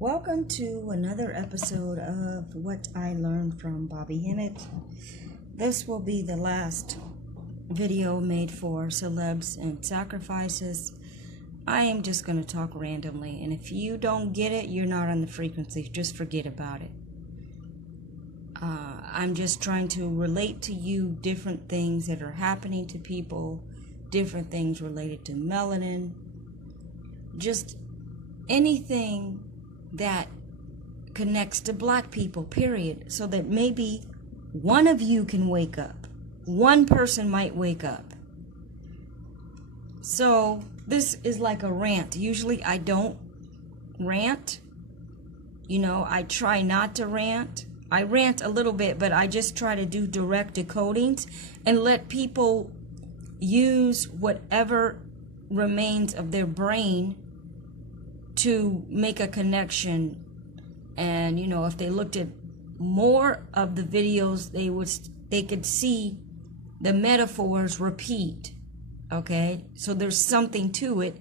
Welcome to another episode of What I Learned from Bobby Hemmett. This will be the last video made for celebs and sacrifices. I am just going to talk randomly, and if you don't get it, you're not on the frequency. Just forget about it. I'm just trying to relate to you different things that are happening to people, different things related to melanin, just anything that connects to black people, period, so that maybe one of you can wake up. One person might wake up. So this is like a rant. Usually I don't rant. I try not to rant. I rant a little bit, but I just try to do direct decodings and let people use whatever remains of their brain to make a connection. And if they looked at more of the videos, they could see the metaphors repeat. Okay, so there's something to it.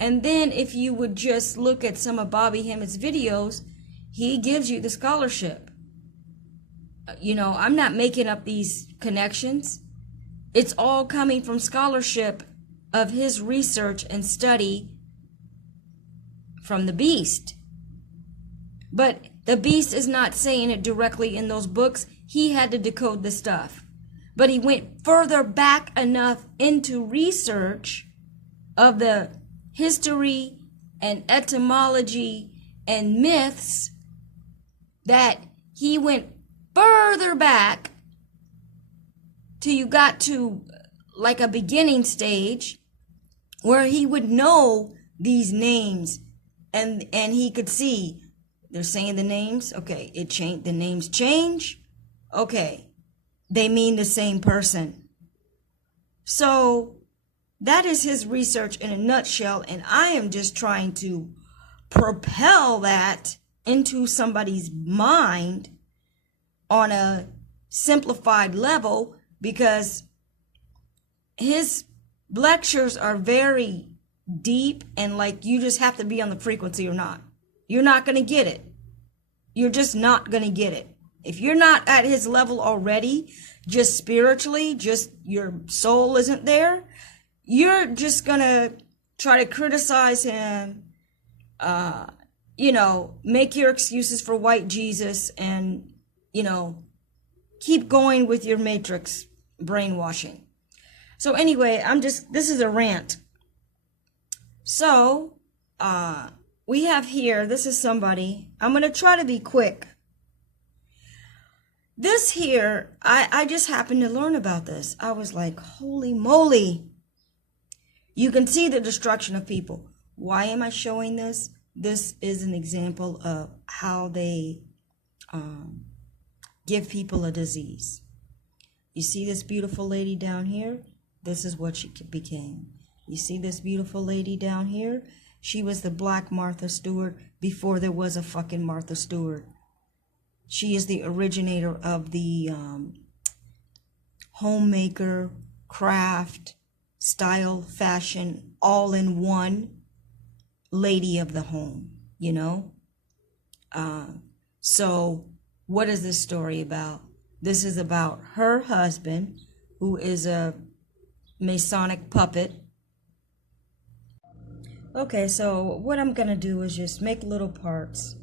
And then if you would just look at some of Bobby Hemmett's videos, he gives you the scholarship. I'm not making up these connections. It's all coming from scholarship of his research and study from the beast. But the beast is not saying it directly in those books. He had to decode the stuff. But he went further back enough into research of the history and etymology and myths that he went further back till you got to like a beginning stage where he would know these names. And he could see they're saying the names. Okay, the names change. Okay, they mean the same person. So that is his research in a nutshell, and I am just trying to propel that into somebody's mind on a simplified level, because his lectures are very deep, and like you just have to be on the frequency or not. You're not going to get it. You're just not going to get it. If you're not at his level already, just spiritually, just your soul isn't there, you're just going to try to criticize him, make your excuses for white Jesus, and, keep going with your matrix brainwashing. So anyway, this is a rant. So, we have here, this is somebody, I'm going to try to be quick. This here, I just happened to learn about this. I was like, holy moly. You can see the destruction of people. Why am I showing this? This is an example of how they give people a disease. You see this beautiful lady down here? This is what she became. You see this beautiful lady down here? She was the Black Martha Stewart before there was a fucking Martha Stewart. She is the originator of the homemaker, craft, style, fashion, all in one lady of the home, So what is this story about? This is about her husband, who is a Masonic puppet. Okay, so what I'm gonna do is just make little parts.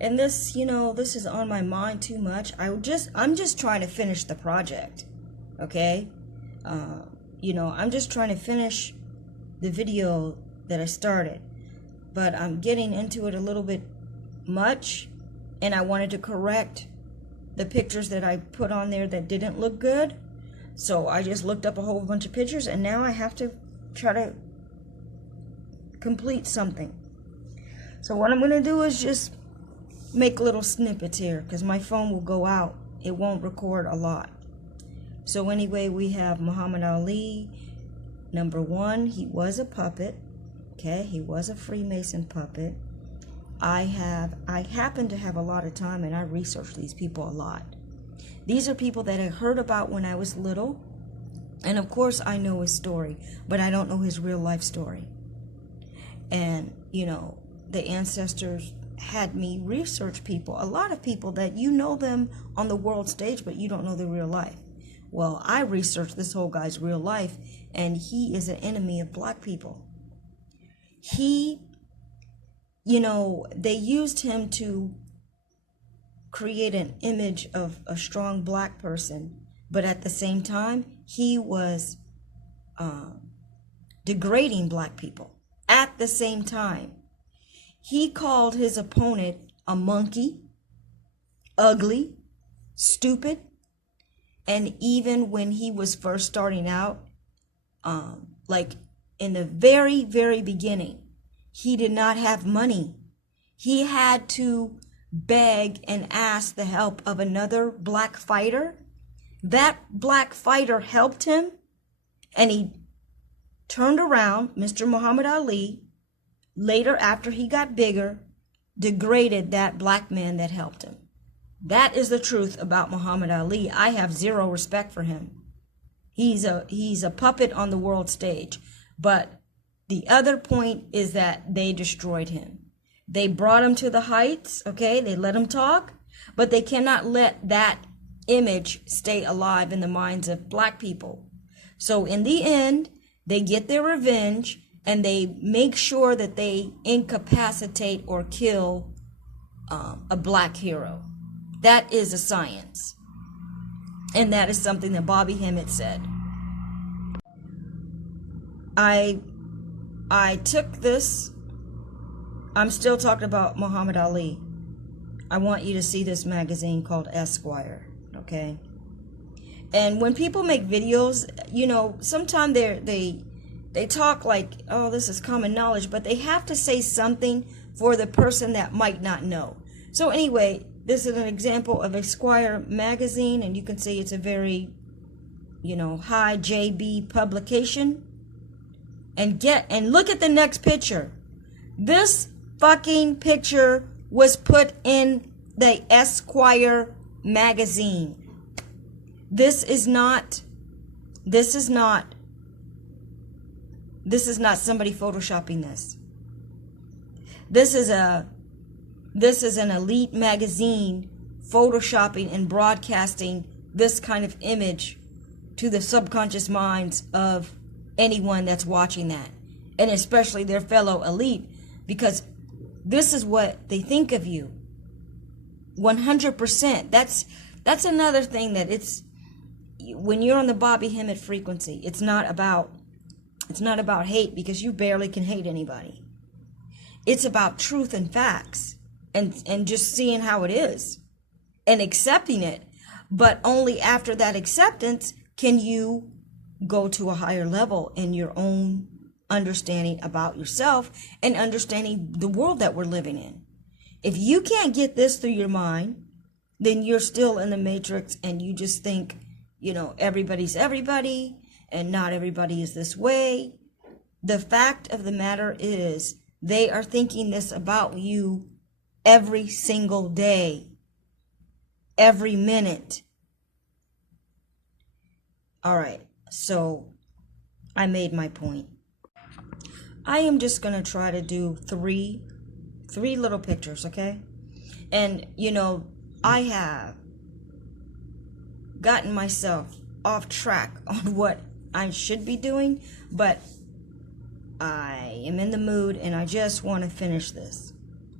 And this, this is on my mind too much. I'm just trying to finish the project. Okay? I'm just trying to finish the video that I started. But I'm getting into it a little bit much, and I wanted to correct the pictures that I put on there that didn't look good. So I just looked up a whole bunch of pictures, and now I have to try to complete something. So what I'm going to do is just make little snippets here, because my phone will go out. It won't record a lot. So anyway, we have Muhammad Ali. Number one, he was a puppet. Okay, he was a Freemason puppet. I happen to have a lot of time, and I research these people a lot. These are people that I heard about when I was little, and of course I know his story, but I don't know his real life story. And the ancestors had me research people, a lot of people that you know them on the world stage, but you don't know their real life. Well, I researched this whole guy's real life, and he is an enemy of black people. He, they used him to create an image of a strong black person, but at the same time, he was degrading black people. At the same time, he called his opponent a monkey, ugly, stupid, and even when he was first starting out, like in the very, very beginning, he did not have money. He had to beg and ask the help of another black fighter. That black fighter helped him, and he turned around, Mr. Muhammad Ali, later after he got bigger, degraded that black man that helped him. That is the truth about Muhammad Ali. I have zero respect for him. He's a puppet on the world stage. But the other point is that they destroyed him. They brought him to the heights, okay? They let him talk, but they cannot let that image stay alive in the minds of black people. So in the end, they get their revenge, and they make sure that they incapacitate or kill a black hero. That is a science. And that is something that Bobby Hemmett said. I took this. I'm still talking about Muhammad Ali. I want you to see this magazine called Esquire, okay? And when people make videos, sometimes they talk like, oh, this is common knowledge, but they have to say something for the person that might not know. So anyway, this is an example of Esquire magazine, and you can see it's a very, high JB publication. And look at the next picture. This fucking picture was put in the Esquire magazine. This is not somebody photoshopping this. This is an elite magazine photoshopping and broadcasting this kind of image to the subconscious minds of anyone that's watching that, and especially their fellow elite, because this is what they think of you. 100%. That's another thing, that it's when you're on the Bobby Hemmett frequency, it's not about hate, because you barely can hate anybody. It's about truth and facts, and just seeing how it is and accepting it. But only after that acceptance can you go to a higher level in your own understanding about yourself and understanding the world that we're living in. If you can't get this through your mind, then you're still in the matrix, and you just think, everybody's everybody, and not everybody is this way. The fact of the matter is, they are thinking this about you every single day, every minute. All right, so I made my point. I am just going to try to do three little pictures, okay? And, I have gotten myself off track on what I should be doing, but I am in the mood, and I just want to finish this.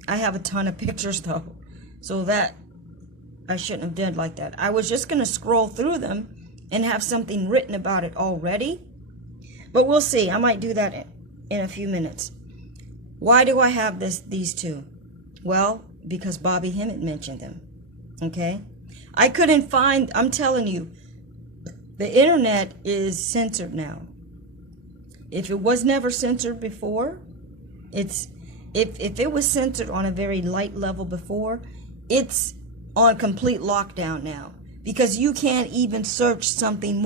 I have a ton of pictures, though, so that I shouldn't have done like that. I was just going to scroll through them and have something written about it already, but we'll see. I might do that in a few minutes. Why do I have these two? Well, because Bobby Hemmett mentioned them, okay? I couldn't find, I'm telling you, the internet is censored now. If it was never censored before, if it was censored on a very light level before, it's on complete lockdown now, because you can't even search something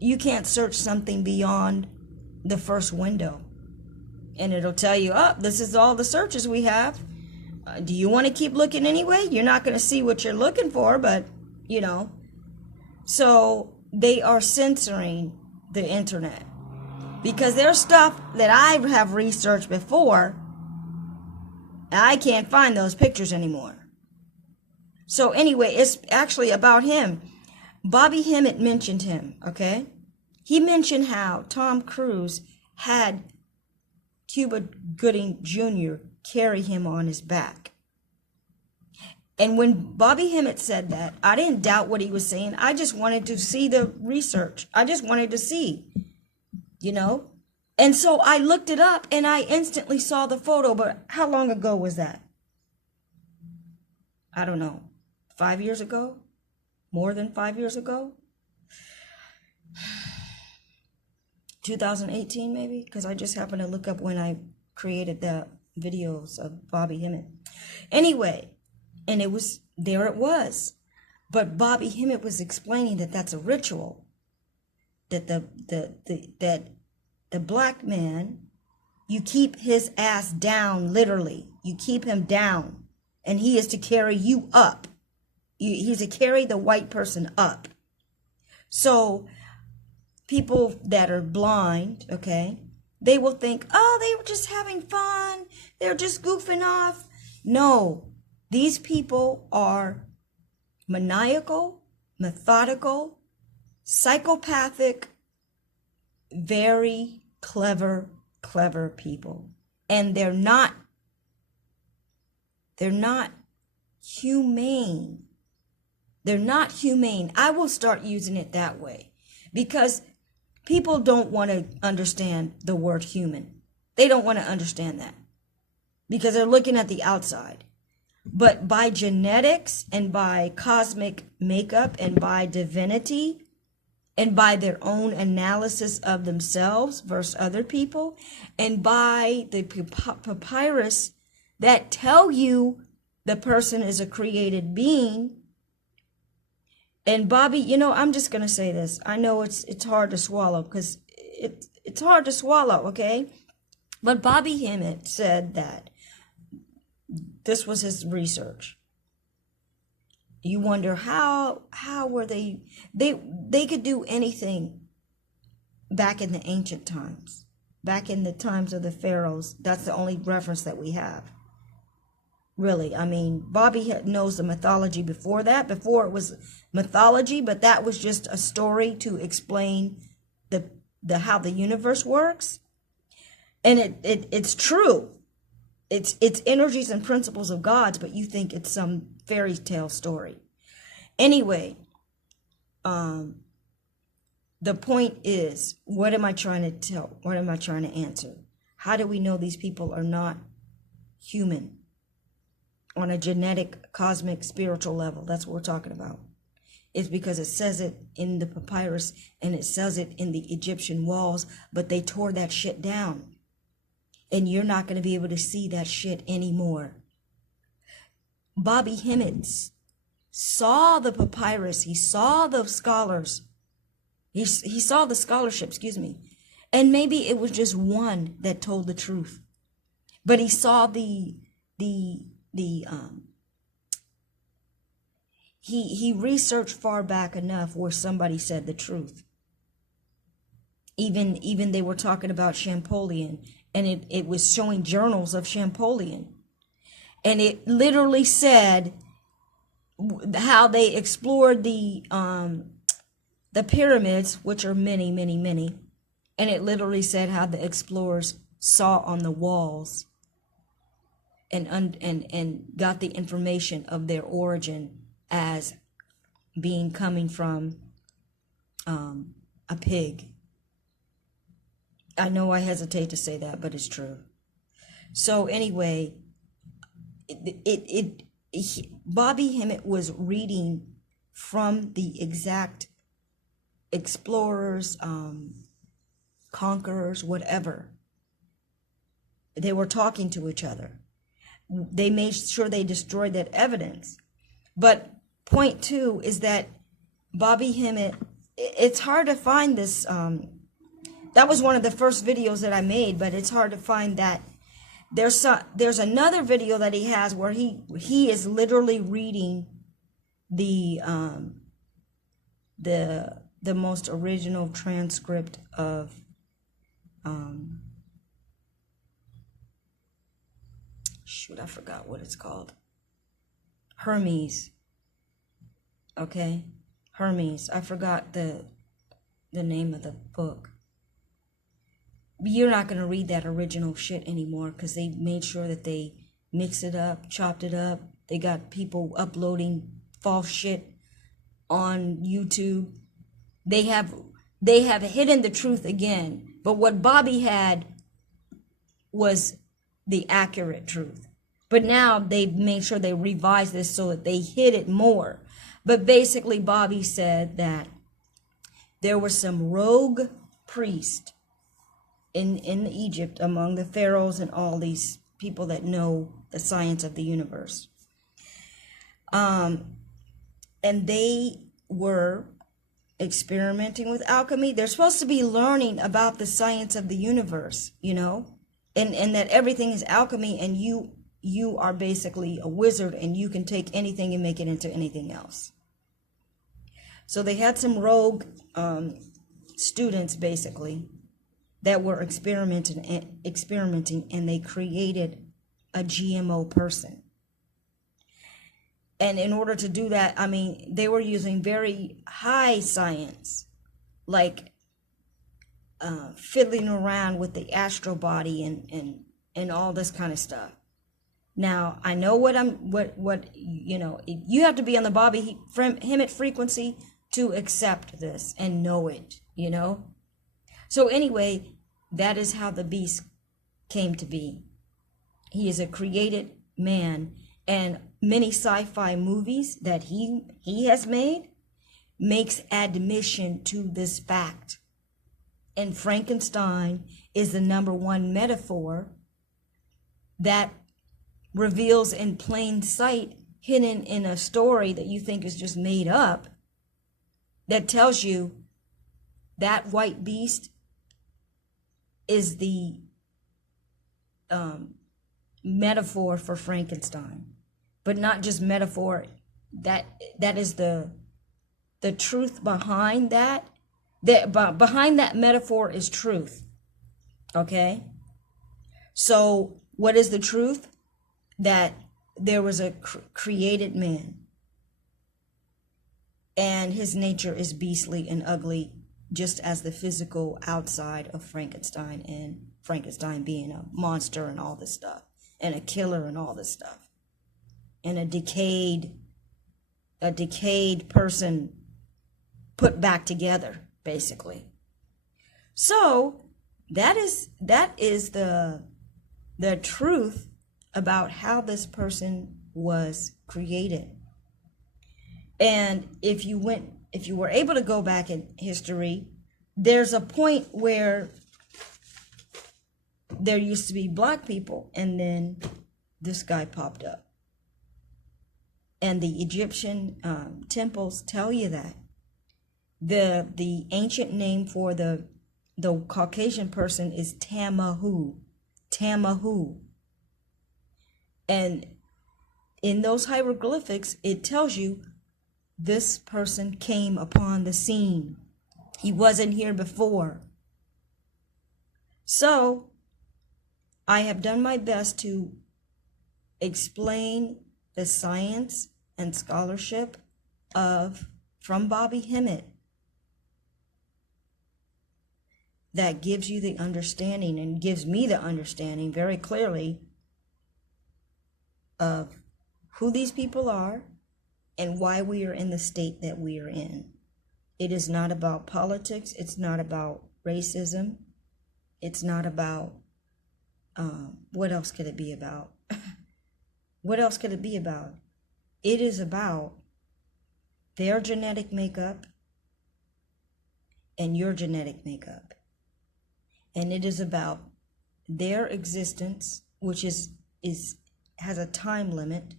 you can't search something beyond the first window, and it'll tell you, oh, this is all the searches we have. Do you want to keep looking anyway? You're not going to see what you're looking for, but so they are censoring the internet, because there's stuff that I have researched before I can't find those pictures anymore. So anyway, it's actually about him. Bobby Hemmett mentioned him, okay? He mentioned how Tom Cruise had Cuba Gooding Jr. carry him on his back. And when Bobby Hemmett said that, I didn't doubt what he was saying. I just wanted to see the research. I just wanted to see, you know? And so I looked it up and I instantly saw the photo. But how long ago was that? I don't know. 5 years ago? More than 5 years ago? 2018 maybe? Because I just happened to look up when I created the videos of Bobby Hemmett. Anyway, and it was, there it was. But Bobby Hemmett was explaining that that's a ritual. That the black man, you keep his ass down, literally. You keep him down. And he is to carry you up. He's to carry the white person up. So people that are blind, okay, they will think, oh, they were just having fun. They're just goofing off. No, these people are maniacal, methodical, psychopathic, very clever people. And they're not humane. They're not humane. I will start using it that way because people don't want to understand the word human. They don't want to understand that because they're looking at the outside. But by genetics and by cosmic makeup and by divinity and by their own analysis of themselves versus other people and by the papyrus that tell you the person is a created being. And Bobby, you know, I'm just going to say this. I know it's hard to swallow because it's hard to swallow, okay? But Bobby Hemmett said that this was his research. You wonder how were they could do anything back in the ancient times, back in the times of the pharaohs. That's the only reference that we have. Really, I mean, Bobby knows the mythology before that, before it was mythology, but that was just a story to explain the how the universe works. And it's true. It's energies and principles of God's, but you think it's some fairy tale story. Anyway, the point is, what am I trying to tell? What am I trying to answer? How do we know these people are not human? On a genetic, cosmic, spiritual level. That's what we're talking about. It's because it says it in the papyrus and it says it in the Egyptian walls, but they tore that shit down. And you're not going to be able to see that shit anymore. Bobby Hemmett saw the papyrus. He saw the scholars. He saw the scholarship, excuse me. And maybe it was just one that told the truth. But he saw he researched far back enough where somebody said the truth. Even they were talking about Champollion, and it was showing journals of Champollion, and it literally said how they explored the pyramids, which are many, and it literally said how the explorers saw on the walls and got the information of their origin as being coming from a pig. I know I hesitate to say that, but it's true. So anyway, Bobby Hemmett was reading from the exact explorers, conquerors, whatever. They were talking to each other. They made sure they destroyed that evidence. But point two is that Bobby Hemmett, it's hard to find this. That was one of the first videos that I made, but it's hard to find that. There's another video that he has where he is literally reading the most original transcript of shoot, I forgot what it's called. Hermes. Okay? Hermes. I forgot the name of the book. You're not going to read that original shit anymore because they made sure that they mixed it up, chopped it up. They got people uploading false shit on YouTube. They have hidden the truth again. But what Bobby had was the accurate truth. But now they've made sure they revised this so that they hid it more. But basically, Bobby said that there was some rogue priest in Egypt among the pharaohs and all these people that know the science of the universe. And they were experimenting with alchemy. They're supposed to be learning about the science of the universe, you know, and that everything is alchemy, and you are basically a wizard and you can take anything and make it into anything else. So they had some rogue students basically that were experimenting, and they created a GMO person. And in order to do that, I mean, they were using very high science, like fiddling around with the astral body and all this kind of stuff. Now, I know what you know, you have to be on the Bobby Hemmett frequency to accept this and know it, you know? So anyway, that is how the beast came to be. He is a created man, and many sci-fi movies that he has made makes admission to this fact. And Frankenstein is the #1 metaphor that reveals in plain sight, hidden in a story that you think is just made up, that tells you that white beast is the metaphor for Frankenstein. But not just metaphor, that is the truth behind that. Behind that metaphor is truth. Okay? So what is the truth? That there was a created man, and his nature is beastly and ugly, just as the physical outside of Frankenstein, and Frankenstein being a monster and all this stuff, and a killer and all this stuff, and a decayed person put back together, basically. So that is the truth about how this person was created. And if you were able to go back in history, there's a point where there used to be black people, and then this guy popped up. And the Egyptian temples tell you that. The ancient name for the Caucasian person is Tamahu. Tamahu. And in those hieroglyphics, it tells you this person came upon the scene. He wasn't here before. So I have done my best to explain the science and scholarship from Bobby Hemmett that gives you the understanding, and gives me the understanding very clearly of who these people are and why we are in the state that we are in. It is not about politics. It's not about racism. It's not about, what else could it be about? What else could it be about? It is about their genetic makeup and your genetic makeup. And it is about their existence, which has a time limit,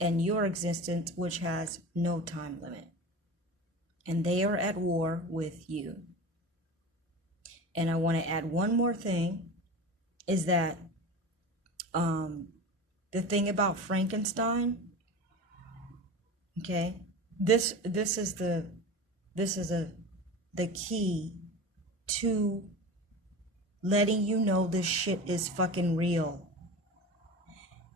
and your existence, which has no time limit. And they are at war with you. And I want to add one more thing, is that the thing about Frankenstein, okay, this is the key to letting you know this shit is fucking real.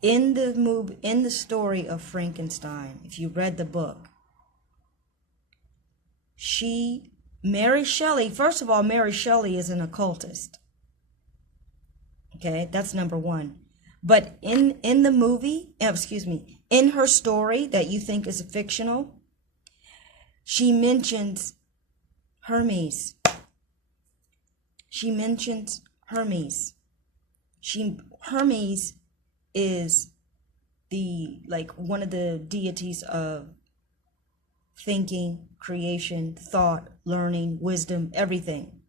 In the story of Frankenstein, if you read the book, Mary Shelley, first of all, Mary Shelley is an occultist. Okay, that's number one. But in the movie, in her story that you think is fictional, she mentions Hermes. She mentions Hermes. Hermes is one of the deities of thinking, creation, thought, learning, wisdom, everything.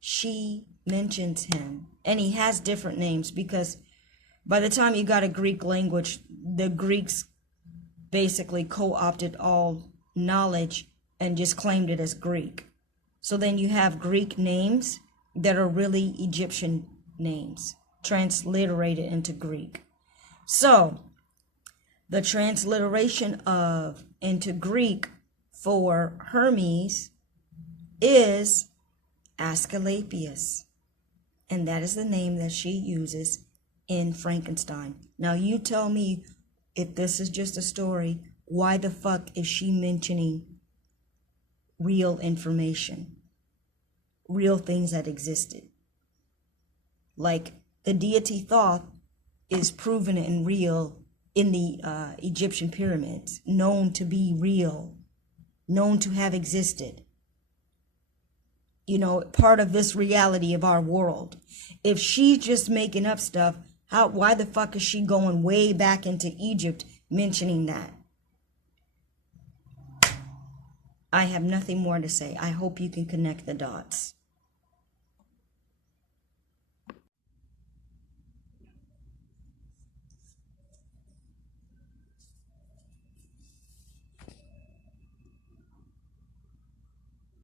She mentions him, and he has different names because by the time you got a Greek language, the Greeks basically co-opted all knowledge and just claimed it as Greek. So then you have Greek names that are really Egyptian names, transliterated into Greek. So the transliteration into Greek for Hermes is Asclepius. And that is the name that she uses in Frankenstein. Now you tell me, if this is just a story, why the fuck is she mentioning real information? Real things that existed. Like the deity Thoth is proven and real in the Egyptian pyramids, known to be real, known to have existed. You know, part of this reality of our world. If she's just making up stuff, why the fuck is she going way back into Egypt mentioning that? I have nothing more to say. I hope you can connect the dots.